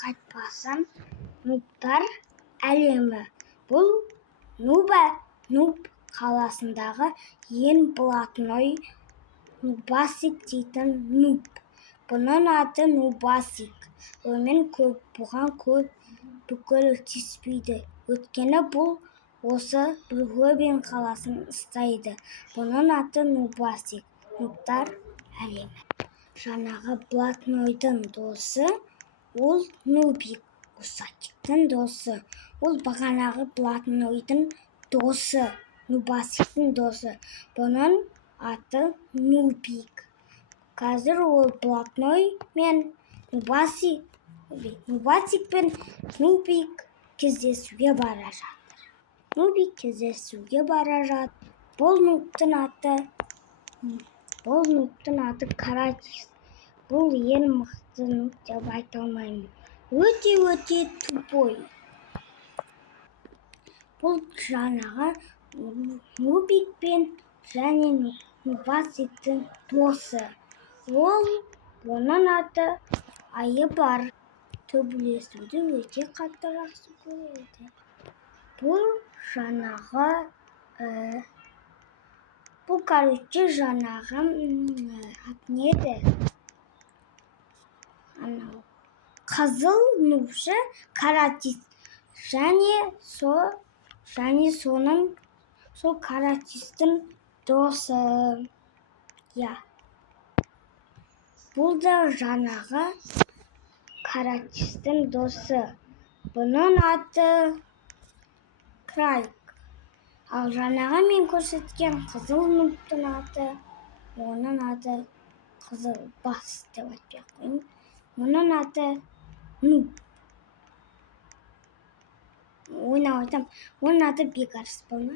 қайтпасам, нубтар әлемі. Бұл Нуб қаласындағы ең блатной Нубасик дейтін нуб. Бұның аты Нубасик. Бұған бүкіл тиіспейді. Өткені бұл осы Брюховен қаласын ұстайды. Бұның аты Нубасик. Нубтар әлемі. Жаңағы блатнойдың досы ол Нубик. Усатиктің досы. Ол бағанағы блатнойдың досы. Нубасиктің досы. Бұның аты Нубик. Қазір ол блатной мен Нубасик пен Нубик кездесуге бара жатыр. Нубик кездесуге бара жатыр. Бұл нубтың аты Каратис. Бұл ең мықты нуб деп айта алмаймын. Өте тупой. Бұл жаңағы Нубик пен және Нубасиктің досы. Оның аты Айбар. Төбелесуді өте қатты жақсы көреді. Бұл жаңағы аты не еді? Қызыл нубшы Каратис. Және соның сол Каратистің досы. Бұл да жаңағы Каратистің досы. Бұның аты Крайк. Ал жаңағы мен көрсеткен қызыл нубтың аты, оның аты қызыл бас деп айтпай қойын. Оның аты Нуб. Ойнап айтам. Оның аты Бегарс болма.